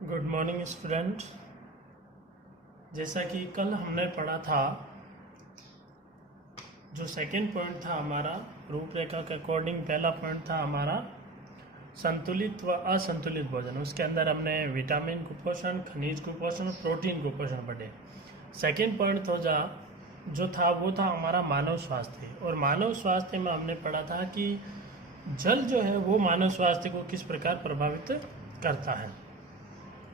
Good morning student. जैसा कि कल हमने पढ़ा था, जो सेकंड पॉइंट था हमारा रूपरेखा के अकॉर्डिंग, पहला पॉइंट था हमारा संतुलित व असंतुलित भोजन। उसके अंदर हमने विटामिन कुपोषण, खनिज कुपोषण और प्रोटीन कुपोषण पढ़े। सेकंड पॉइंट जो था वो था हमारा मानव स्वास्थ्य। और मानव स्वास्थ्य में हमने पढ़ा था कि जल जो है वो मानव स्वास्थ्य को किस प्रकार प्रभावित करता है।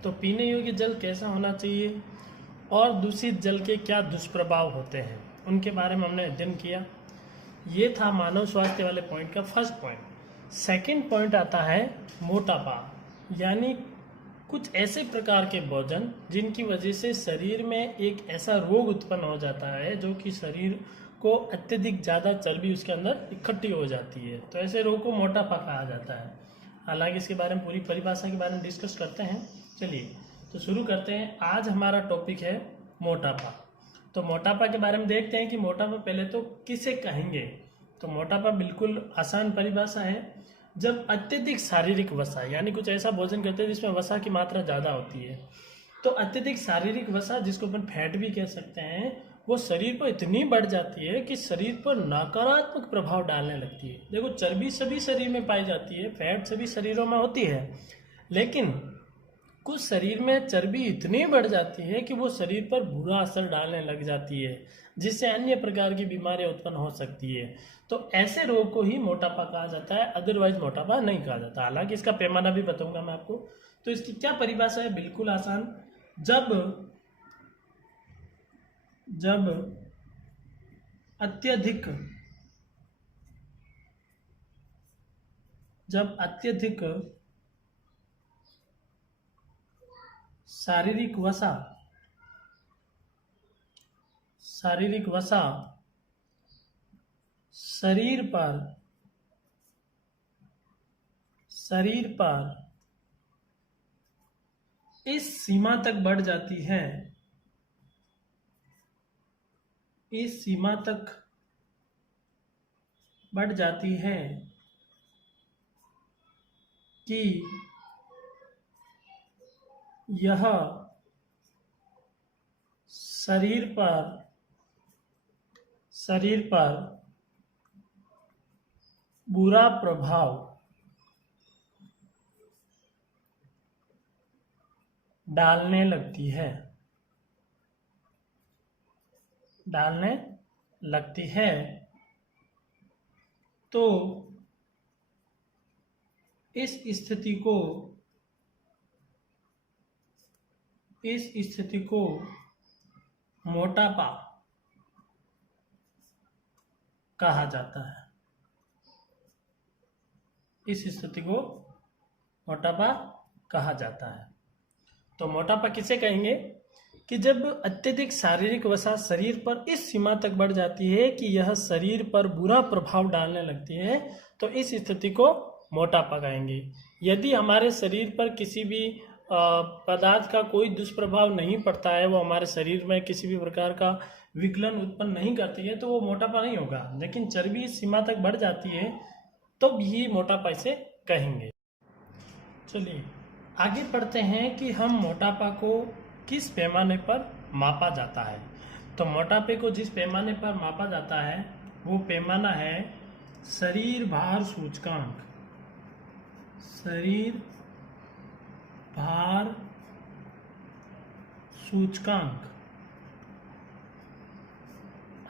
तो पीने योग्य जल कैसा होना चाहिए और दूषित जल के क्या दुष्प्रभाव होते हैं, उनके बारे में हमने अध्ययन किया। ये था मानव स्वास्थ्य वाले पॉइंट का फर्स्ट पॉइंट। सेकंड पॉइंट आता है मोटापा, यानी कुछ ऐसे प्रकार के भोजन जिनकी वजह से शरीर में एक ऐसा रोग उत्पन्न हो जाता है जो कि शरीर को अत्यधिक ज़्यादा चर्बी उसके अंदर इकट्ठी हो जाती है। तो ऐसे रोग को मोटापा कहा जाता है। हालांकि इसके बारे में पूरी परिभाषा के बारे में डिस्कस करते हैं। चलिए तो शुरू करते हैं। आज हमारा टॉपिक है मोटापा। तो मोटापा के बारे में देखते हैं कि मोटापा पहले तो किसे कहेंगे। तो मोटापा बिल्कुल आसान परिभाषा है, जब अत्यधिक शारीरिक वसा, यानी कुछ ऐसा भोजन करते हैं जिसमें वसा की मात्रा ज़्यादा होती है। तो अत्यधिक शारीरिक वसा, जिसको अपन फैट भी कह सकते हैं, वो शरीर पर इतनी बढ़ जाती है कि शरीर पर नकारात्मक प्रभाव डालने लगती है। देखो, चर्बी सभी शरीर में पाई जाती है, फैट सभी शरीरों में होती है, लेकिन कुछ शरीर में चर्बी इतनी बढ़ जाती है कि वो शरीर पर बुरा असर डालने लग जाती है, जिससे अन्य प्रकार की बीमारियां उत्पन्न हो सकती है। तो ऐसे रोग को ही मोटापा कहा जाता है, अदरवाइज मोटापा नहीं कहा जाता। हालांकि इसका पैमाना भी बताऊंगा मैं आपको। तो इसकी क्या परिभाषा है, बिल्कुल आसान। जब अत्यधिक शारीरिक वसा शरीर पर इस सीमा तक बढ़ जाती है, कि यह शरीर पर बुरा प्रभाव डालने लगती है। तो इस स्थिति को मोटापा कहा जाता है। तो मोटापा किसे कहेंगे कि जब अत्यधिक शारीरिक वसा शरीर पर इस सीमा तक बढ़ जाती है कि यह शरीर पर बुरा प्रभाव डालने लगती है, तो इस स्थिति को मोटापा कहेंगे। यदि हमारे शरीर पर किसी भी पदार्थ का कोई दुष्प्रभाव नहीं पड़ता है, वो हमारे शरीर में किसी भी प्रकार का विकलन उत्पन्न नहीं करती है, तो वो मोटापा नहीं होगा। लेकिन चर्बी इस सीमा तक बढ़ जाती है तो भी मोटापा इसे कहेंगे। चलिए आगे पढ़ते हैं कि हम मोटापा को किस पैमाने पर मापा जाता है। तो मोटापे को जिस पैमाने पर मापा जाता है वो पैमाना है शरीर भार सूचकांक।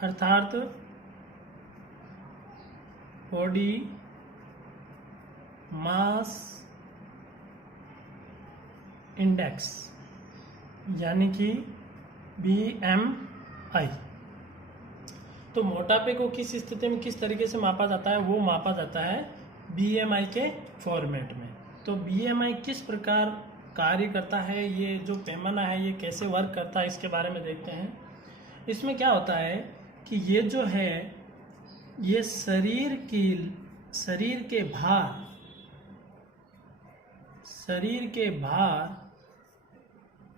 अर्थात बॉडी मास इंडेक्स, यानी कि BMI। तो मोटापे को किस स्थिति में किस तरीके से मापा जाता है, वो मापा जाता है BMI के फॉर्मेट में। तो BMI किस प्रकार कार्य करता है, ये जो पैमाना है ये कैसे वर्क करता है, इसके बारे में देखते हैं। इसमें क्या होता है कि ये जो है ये शरीर के भार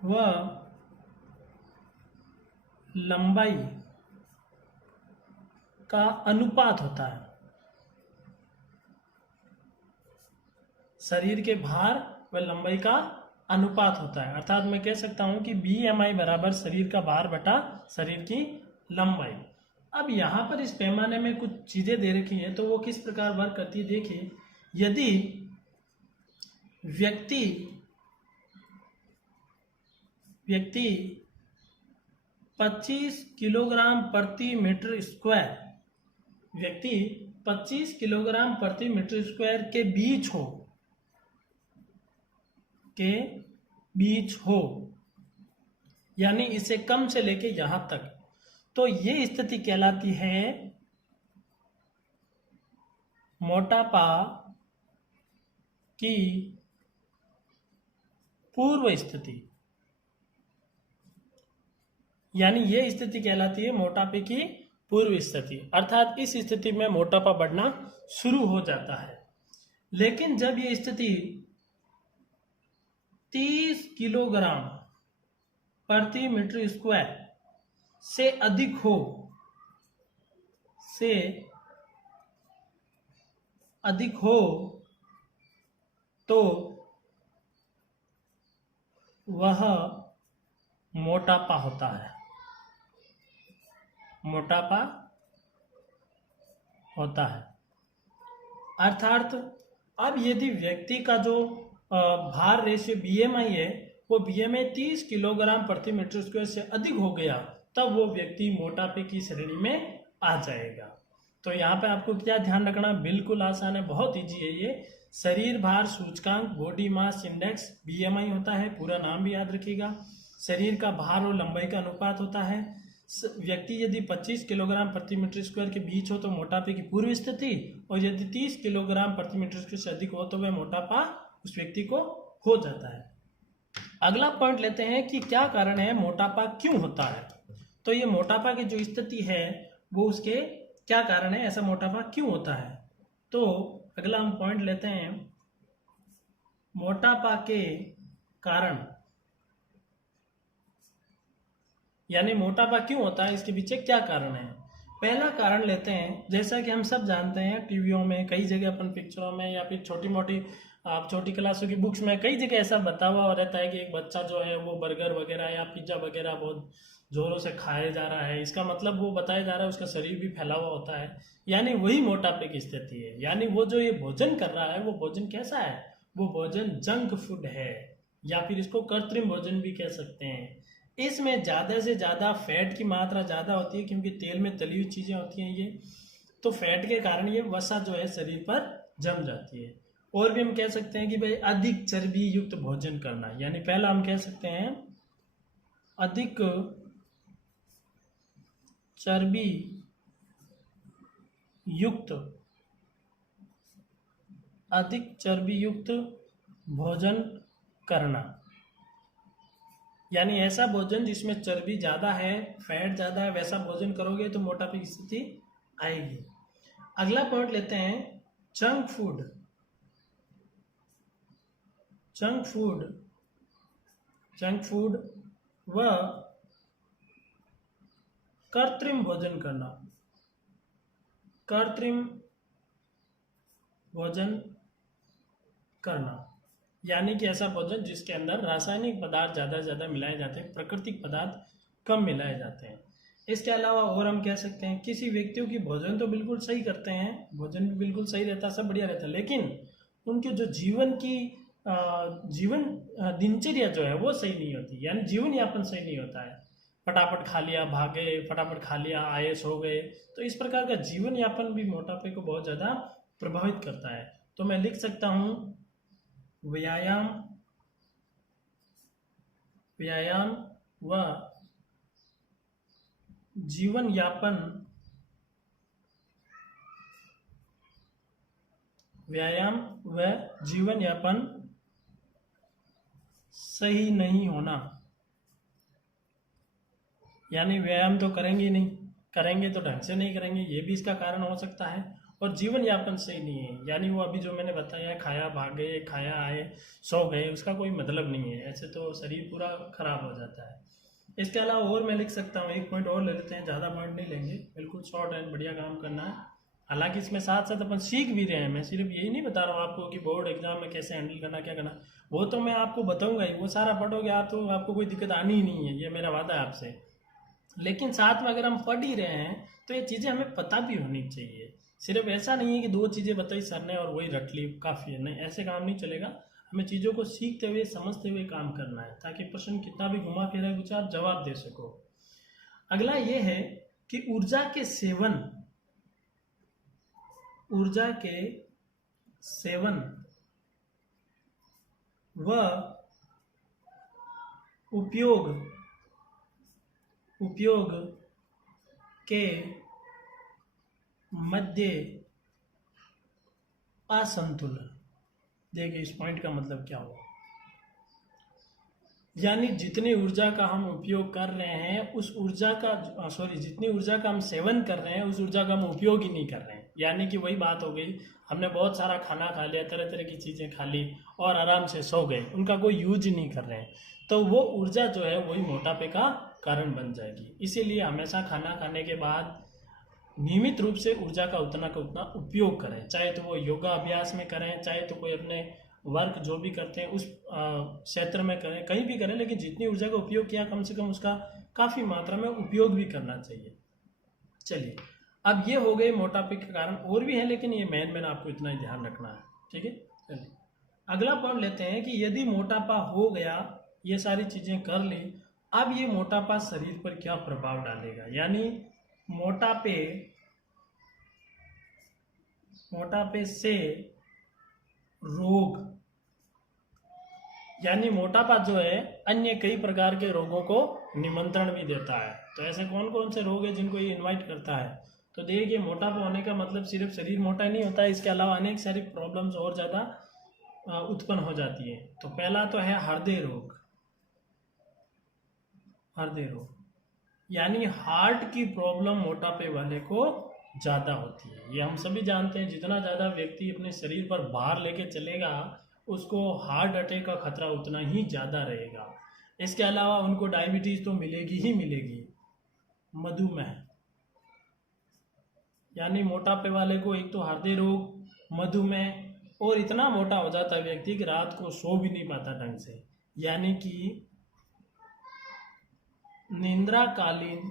व लंबाई का अनुपात होता है। शरीर के भार व लंबाई का अनुपात होता है। अर्थात मैं कह सकता हूं कि BMI बराबर शरीर का भार बटा शरीर की लंबाई। अब यहाँ पर इस पैमाने में कुछ चीजें दे रखी हैं, तो वो किस प्रकार वर्क करती है देखिए। यदि व्यक्ति 25 किलोग्राम प्रति मीटर स्क्वायर, व्यक्ति 25 किलोग्राम प्रति मीटर स्क्वायर के बीच हो, यानी इसे कम से लेके यहां तक, तो ये स्थिति कहलाती है मोटापा की पूर्व स्थिति। यानी ये स्थिति कहलाती है मोटापे की पूर्व स्थिति। अर्थात इस स्थिति में मोटापा बढ़ना शुरू हो जाता है। लेकिन जब ये स्थिति 30 किलोग्राम प्रति मीटर स्क्वायर से अधिक हो तो वह मोटापा होता है। मोटापा होता है। अर्थात अब यदि व्यक्ति का जो भार रेशियो BMI है, वो BMI 30 किलोग्राम प्रति मीटर स्क्वायर से अधिक हो गया, तब वो व्यक्ति मोटापे की श्रेणी में आ जाएगा। तो यहाँ पे आपको क्या ध्यान रखना, बिल्कुल आसान है, बहुत इजी है ये। शरीर भार सूचकांक बॉडी मास इंडेक्स BMI होता है, पूरा नाम भी याद रखिएगा। शरीर का भार और लंबाई का अनुपात होता है। व्यक्ति यदि 25 किलोग्राम प्रति मीटर स्क्वायर के बीच हो तो मोटापे की पूर्व स्थिति, और यदि 30 किलोग्राम प्रति मीटर स्क्वायर से अधिक हो तो वह मोटापा उस व्यक्ति को हो जाता है। अगला पॉइंट लेते हैं कि क्या कारण है, मोटापा क्यों होता है। तो ये मोटापा की जो स्थिति है वो उसके क्या कारण है, ऐसा मोटापा क्यों होता है। तो अगला हम पॉइंट लेते हैं, मोटापा के कारण, यानी मोटापा क्यों होता है, इसके पीछे क्या कारण है। पहला कारण लेते हैं, जैसा कि हम सब जानते हैं, टीवियों में कई जगह, अपन पिक्चरों में या फिर छोटी मोटी आप छोटी क्लासों की बुक्स में कई जगह ऐसा बताया हुआ रहता है कि एक बच्चा जो है वो बर्गर वगैरह या पिज्जा वगैरह बहुत जोरों से खाया जा रहा है। इसका मतलब वो बताया जा रहा है उसका शरीर भी फैला हुआ होता है, यानी वही मोटापे की स्थिति है। यानी वो जो ये भोजन कर रहा है वो भोजन कैसा है, वो भोजन जंक फूड है, या फिर इसको कृत्रिम भोजन भी कह सकते हैं। इसमें ज़्यादा से ज़्यादा फैट की मात्रा ज़्यादा होती है, क्योंकि तेल में तली हुई चीज़ें होती हैं ये, तो फैट के कारण ये वसा जो है शरीर पर जम जाती है। और भी हम कह सकते हैं कि भाई अधिक चर्बी युक्त भोजन करना, यानी पहला हम कह सकते हैं अधिक चर्बी युक्त भोजन करना, यानी ऐसा भोजन जिसमें चर्बी ज़्यादा है, फैट ज़्यादा है, वैसा भोजन करोगे तो मोटापे की स्थिति आएगी। अगला पॉइंट लेते हैं, जंक फूड व कृत्रिम भोजन करना, यानी कि ऐसा भोजन जिसके अंदर रासायनिक पदार्थ ज़्यादा से ज़्यादा मिलाए जाते हैं, प्राकृतिक पदार्थ कम मिलाए जाते हैं। इसके अलावा और हम कह सकते हैं, किसी व्यक्तियों की भोजन तो बिल्कुल सही करते हैं, भोजन भी बिल्कुल सही रहता है, सब बढ़िया रहता है, लेकिन उनके जो जीवन दिनचर्या जो है वो सही नहीं होती, यानी जीवन यापन सही नहीं होता है। फटाफट खा लिया भागे, फटाफट खा लिया आए सो गए, तो इस प्रकार का जीवन यापन भी मोटापे को बहुत ज़्यादा प्रभावित करता है। तो मैं लिख सकता हूँ व्यायाम व जीवन यापन सही नहीं होना, यानी व्यायाम तो करेंगे नहीं, करेंगे तो ढंग से नहीं करेंगे, ये भी इसका कारण हो सकता है। और जीवन यापन सही नहीं है, यानी वो अभी जो मैंने बताया, खाया भागे, खाया आए सो गए, उसका कोई मतलब नहीं है, ऐसे तो शरीर पूरा खराब हो जाता है। इसके अलावा और मैं लिख सकता हूँ, एक पॉइंट और ले लेते हैं, ज़्यादा पॉइंट नहीं लेंगे, बिल्कुल शॉर्ट एंड बढ़िया काम करना है। हालांकि इसमें साथ साथ अपन सीख भी रहे हैं, मैं सिर्फ यही नहीं बता रहा हूँ आपको कि बोर्ड एग्जाम में कैसे हैंडल करना, क्या करना, वो तो मैं आपको बताऊंगा ही, वो सारा पढ़ोगे आप तो आपको कोई दिक्कत आनी ही नहीं है, ये मेरा वादा है आपसे। लेकिन साथ में अगर हम पढ़ ही रहे हैं तो ये चीज़ें हमें पता भी होनी चाहिए। सिर्फ ऐसा नहीं है कि 2 चीज़ें बताई सर ने और वही रट ली काफ़ी है, नहीं, ऐसे काम नहीं चलेगा। हमें चीज़ों को सीखते हुए समझते हुए काम करना है, ताकि प्रश्न कितना भी घुमा फिरा कुछ आप जवाब दे सको। अगला ये है कि ऊर्जा के सेवन व उपयोग के मध्य असंतुलन। देखिए इस पॉइंट का मतलब क्या हुआ, यानी जितनी ऊर्जा का हम उपयोग कर रहे हैं उस ऊर्जा का जितनी ऊर्जा का हम सेवन कर रहे हैं उस ऊर्जा का हम उपयोग ही नहीं कर रहे हैं। यानी कि वही बात हो गई, हमने बहुत सारा खाना खा लिया, तरह तरह की चीज़ें खा ली और आराम से सो गए, उनका कोई यूज ही नहीं कर रहे हैं, तो वो ऊर्जा जो है वही मोटापे का कारण बन जाएगी। इसीलिए हमेशा खाना खाने के बाद नियमित रूप से ऊर्जा का उतना उपयोग करें, चाहे तो वो योगा अभ्यास में करें, चाहे तो कोई अपने वर्क जो भी करते हैं उस क्षेत्र में करें, कहीं भी करें, लेकिन जितनी ऊर्जा का उपयोग किया कम से कम उसका काफ़ी मात्रा में उपयोग भी करना चाहिए। चलिए अब ये हो गए मोटापे के कारण, और भी है लेकिन ये मेन आपको इतना ही ध्यान रखना है, ठीक है। चलिए अगला पॉइंट लेते हैं कि यदि मोटापा हो गया, ये सारी चीज़ें कर ली, अब ये मोटापा शरीर पर क्या प्रभाव डालेगा। यानी मोटापे से रोग, यानी मोटापा जो है अन्य कई प्रकार के रोगों को निमंत्रण भी देता है। तो ऐसे कौन कौन से रोग है जिनको ये इनवाइट करता है, तो देखिए मोटापा होने का मतलब सिर्फ शरीर मोटा नहीं होता है, इसके अलावा अनेक सारी प्रॉब्लम्स और ज़्यादा उत्पन्न हो जाती है। तो पहला तो है हृदय रोग, यानी हार्ट की प्रॉब्लम मोटापे वाले को ज़्यादा होती है। ये हम सभी जानते हैं, जितना ज़्यादा व्यक्ति अपने शरीर पर भार लेके चलेगा उसको हार्ट अटैक का खतरा उतना ही ज़्यादा रहेगा। इसके अलावा उनको डायबिटीज़ तो मिलेगी ही मिलेगी। मधुमेह, यानी मोटापे वाले को एक तो हृदय रोग, मधुमेह, और इतना मोटा हो जाता है व्यक्ति कि रात को सो भी नहीं पाता ढंग से, यानी कि निद्राकालीन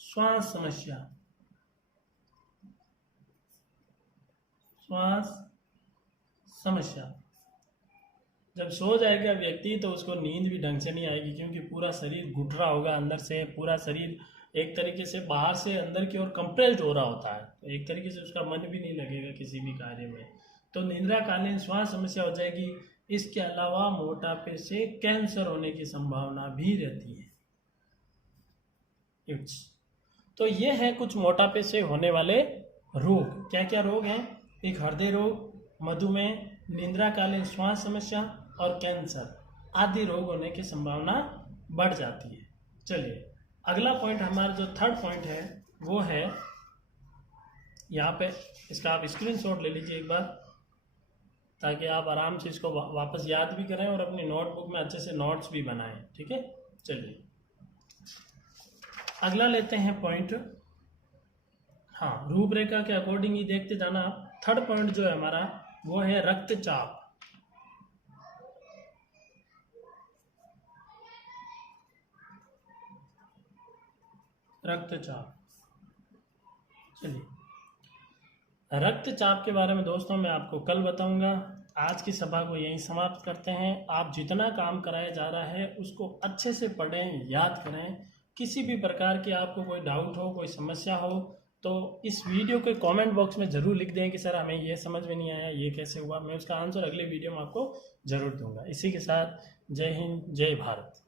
श्वास समस्या। जब सो जाएगा व्यक्ति तो उसको नींद भी ढंग से नहीं आएगी, क्योंकि पूरा शरीर घुट रहा होगा, अंदर से पूरा शरीर एक तरीके से बाहर से अंदर की ओर कंप्रेस्ड हो रहा होता है, तो एक तरीके से उसका मन भी नहीं लगेगा किसी भी कार्य में, तो निद्राकालीन श्वास समस्या हो जाएगी। इसके अलावा मोटापे से कैंसर होने की संभावना भी रहती है। तो ये है कुछ मोटापे से होने वाले रोग। क्या क्या रोग हैं? एक हृदय रोग, मधुमेह, निद्राकालीन श्वास समस्या और कैंसर आदि रोग होने की संभावना बढ़ जाती है। चलिए अगला पॉइंट, हमारा जो थर्ड पॉइंट है वो है यहाँ पे, इसका आप स्क्रीनशॉट ले लीजिए एक बार, ताकि आप आराम से इसको वापस याद भी करें और अपनी नोटबुक में अच्छे से नोट्स भी बनाएं, ठीक है। चलिए अगला लेते हैं पॉइंट, हाँ रूपरेखा के अकॉर्डिंग ही देखते जाना आप। थर्ड पॉइंट जो है हमारा वो है रक्तचाप। चलिए रक्तचाप के बारे में दोस्तों मैं आपको कल बताऊंगा। आज की सभा को यहीं समाप्त करते हैं। आप जितना काम कराया जा रहा है उसको अच्छे से पढ़ें, याद करें। किसी भी प्रकार की आपको कोई डाउट हो, कोई समस्या हो, तो इस वीडियो के कमेंट बॉक्स में ज़रूर लिख दें कि सर हमें ये समझ में नहीं आया, ये कैसे हुआ। मैं उसका आंसर अगले वीडियो में आपको ज़रूर दूंगा। इसी के साथ जय हिंद, जय भारत।